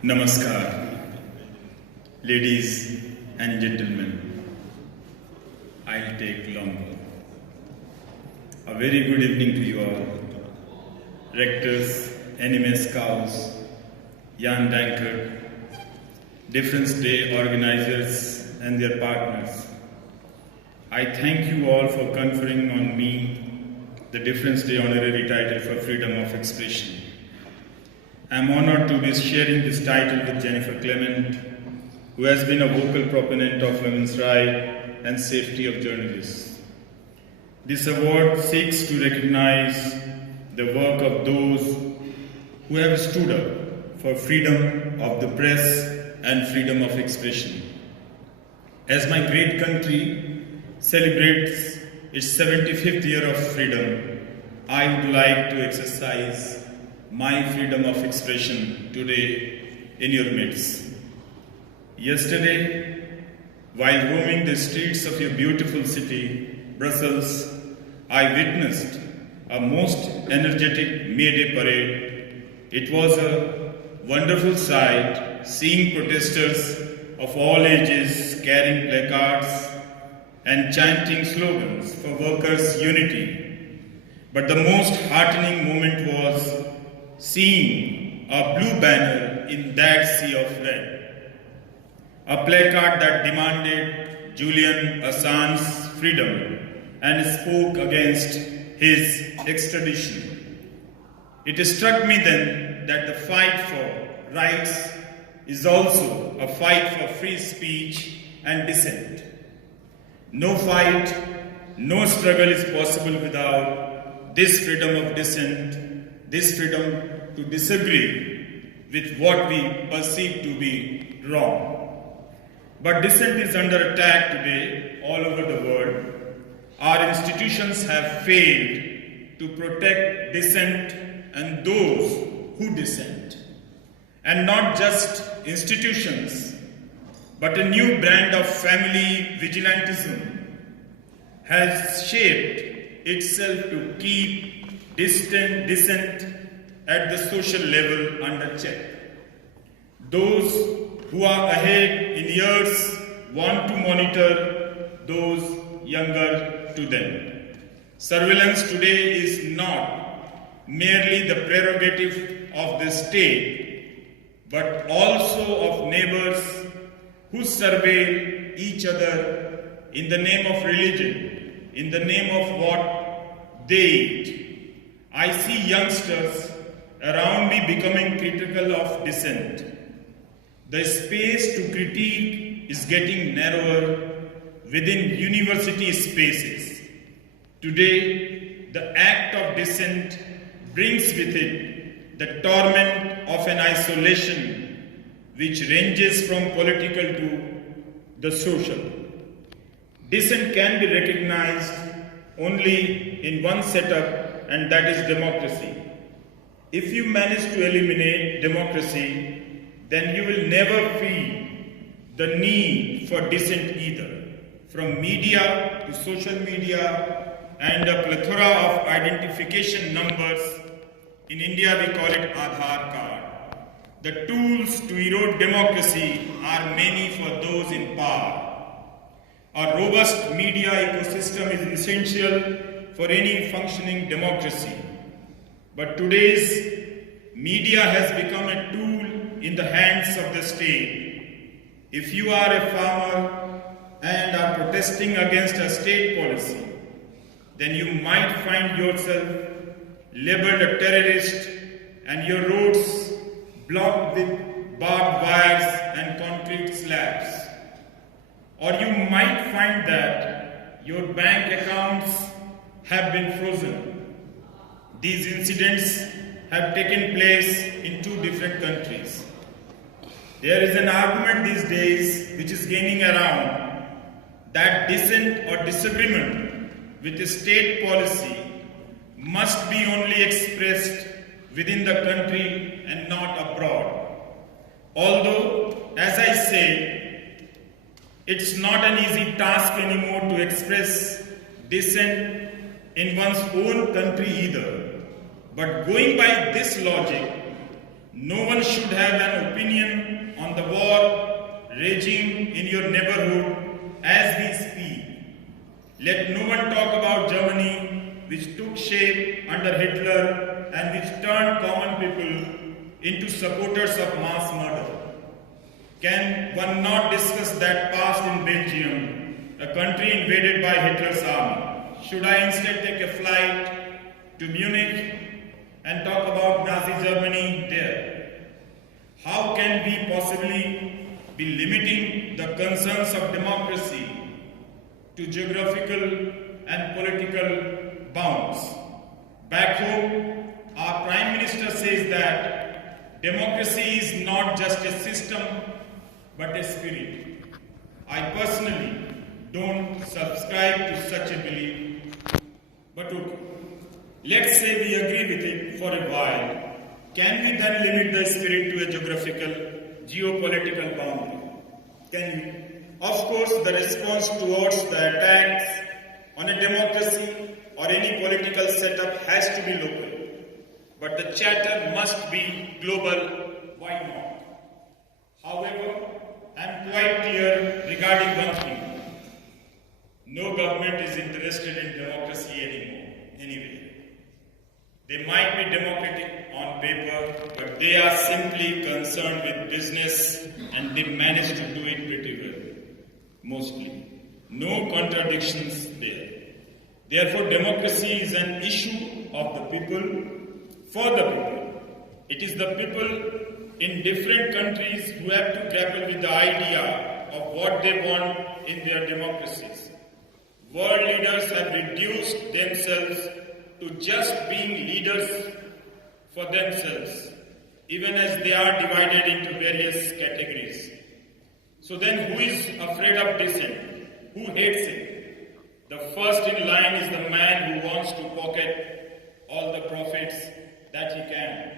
Namaskar, ladies and gentlemen. I'll take longer. A very good evening to you all. Rectors, anime scouts, young Dankard, Difference Day organizers and their partners. I thank you all for conferring on me the Difference Day honorary title for freedom of expression. I am honored to be sharing this title with Jennifer Clement, who has been a vocal proponent of women's rights and safety of journalists. This award seeks to recognize the work of those who have stood up for freedom of the press and freedom of expression. As my great country celebrates its 75th year of freedom, I would like to exercise my freedom of expression today in your midst. Yesterday, while roaming the streets of your beautiful city, Brussels, I witnessed a most energetic May Day parade. It was a wonderful sight seeing protesters of all ages carrying placards and chanting slogans for workers' unity. But the most heartening moment was seeing a blue banner in that sea of red. A placard that demanded Julian Assange's freedom and spoke against his extradition. It struck me then that the fight for rights is also a fight for free speech and dissent. No fight, no struggle is possible without this freedom of dissent, this freedom to disagree with what we perceive to be wrong. But dissent is under attack today all over the world. Our institutions have failed to protect dissent and those who dissent. And not just institutions, but a new brand of family vigilantism has shaped itself to keep dissent at the social level under check. Those who are ahead in years want to monitor those younger to them. Surveillance today is not merely the prerogative of the state, but also of neighbors who surveil each other in the name of religion, in the name of what they eat. I see youngsters around me becoming critical of dissent. The space to critique is getting narrower within university spaces. Today, the act of dissent brings with it the torment of an isolation which ranges from political to the social. Dissent can be recognized only in one setup, and that is democracy. If you manage to eliminate democracy, then you will never feel the need for dissent either. From media to social media and a plethora of identification numbers, in India we call it Aadhaar card. The tools to erode democracy are many for those in power. A robust media ecosystem is essential for any functioning democracy. But today's media has become a tool in the hands of the state. If you are a farmer and are protesting against a state policy, then you might find yourself labeled a terrorist and your roads blocked with barbed wires and concrete slabs. Or you might find that your bank accounts have been frozen. These incidents have taken place in two different countries. There is an argument these days which is gaining around that dissent or disagreement with a state policy must be only expressed within the country and not abroad. Although, as I said, it's not an easy task anymore to express dissent in one's own country either. But going by this logic, No one should have an opinion on the war raging in your neighborhood as we speak. Let no one talk about Germany, which took shape under Hitler and which turned common people into supporters of mass murder. Can one not discuss that past in Belgium, a country invaded by Hitler's army? Should I instead take a flight to Munich and talk about Nazi Germany there? How can we possibly be limiting the concerns of democracy to geographical and political bounds? Back home, our Prime Minister says that democracy is not just a system but a spirit. I personally don't subscribe to such a belief, but okay, let's say we agree with it for a while. Can we then limit the spirit to a geographical, geopolitical boundary? Can we? Of course, the response towards the attacks on a democracy or any political setup has to be local. But the chatter must be global. Why not? However, I am quite clear regarding one thing. No government is interested in democracy anymore. Anyway, they might be democratic on paper, but they are simply concerned with business and they manage to do it pretty well. Mostly. No contradictions there. Therefore, democracy is an issue of the people, for the people. It is the people in different countries who have to grapple with the idea of what they want in their democracies. World leaders have reduced themselves to just being leaders for themselves, even as they are divided into various categories. So then who is afraid of dissent? Who hates it? The first in line is the man who wants to pocket all the profits that he can.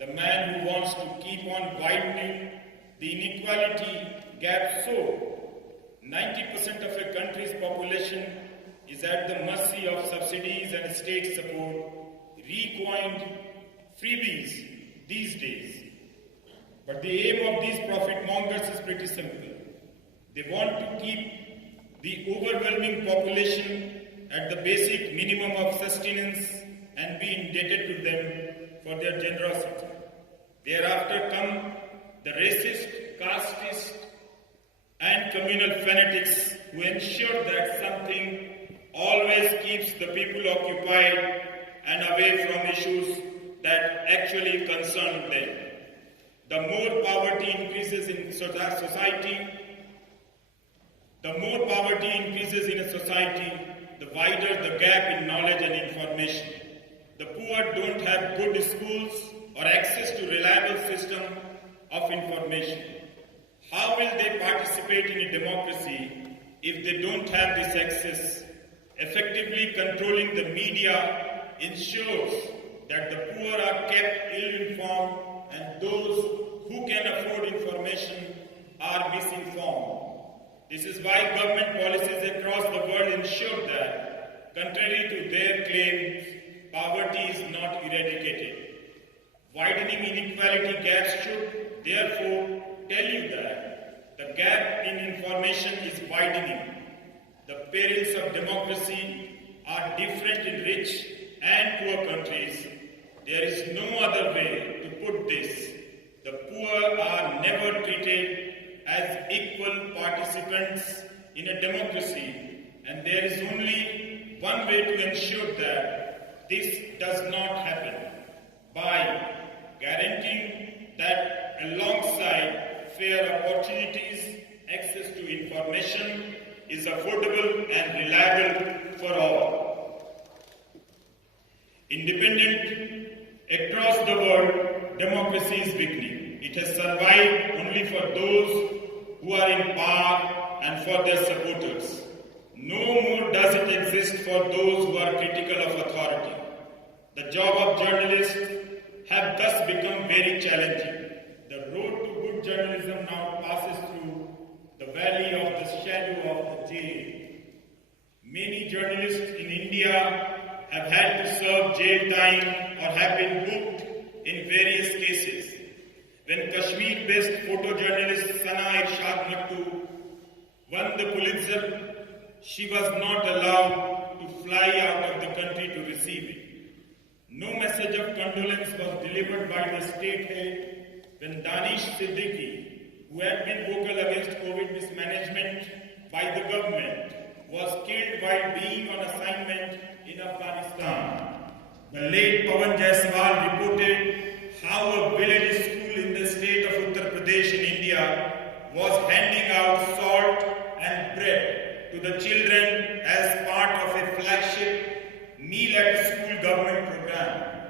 The man who wants to keep on widening the inequality gap so 90% of a country's population is at the mercy of subsidies and state support, recoined freebies these days. But the aim of these profit mongers is pretty simple. They want to keep the overwhelming population at the basic minimum of sustenance and be indebted to them for their generosity. Thereafter come the racist, casteist, and communal fanatics who ensure that something always keeps the people occupied and away from issues that actually concern them. The more poverty increases in society, a society, the wider the gap in knowledge and information. The poor don't have good schools or access to reliable system of information. How will they participate in a democracy if they don't have this access? Effectively controlling the media ensures that the poor are kept ill-informed and those who can afford information are misinformed. This is why government policies across the world ensure that, contrary to their claims, poverty is not eradicated. Widening inequality gaps should, therefore, tell you that the gap in information is widening. The perils of democracy are different in rich and poor countries. There is no other way to put this. The poor are never treated as equal participants in a democracy, and there is only one way to ensure that this does not happen: by guaranteeing that alongside fair opportunities, access to information is affordable and reliable for all. Independent across the world, democracy is weakening. It has survived only for those who are in power and for their supporters. No more does it exist for those who are critical of authority. The job of journalists have thus become very challenging. The road to good journalism now passes through the valley of the shadow of the jail. Many journalists in India have had to serve jail time or have been booked in various cases. When Kashmir-based photojournalist Sana Irshad Mattu won the Pulitzer, she was not allowed to fly out of the country to receive it. No message of condolence was delivered by the state head when Danish Siddiqui, who had been vocal against COVID mismanagement by the government, was killed while being on assignment in Afghanistan. The late Pawan Jaiswal reported how a village school in the state of Uttar Pradesh in India was handing out salt and bread to the children as part of a flagship meal at school government program.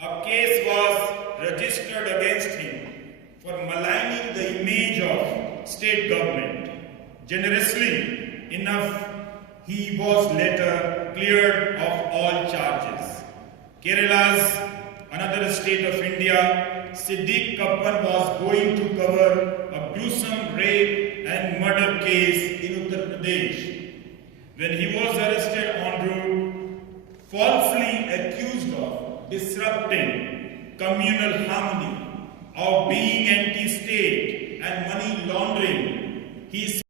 A case was registered against him for maligning the image of state government. Generously enough, he was later cleared of all charges. Kerala's another state of India, Siddiq Kappan was going to cover a gruesome rape and murder case in Uttar Pradesh. When he was arrested en route, falsely accused of disrupting communal harmony, of being anti-state and money laundering, he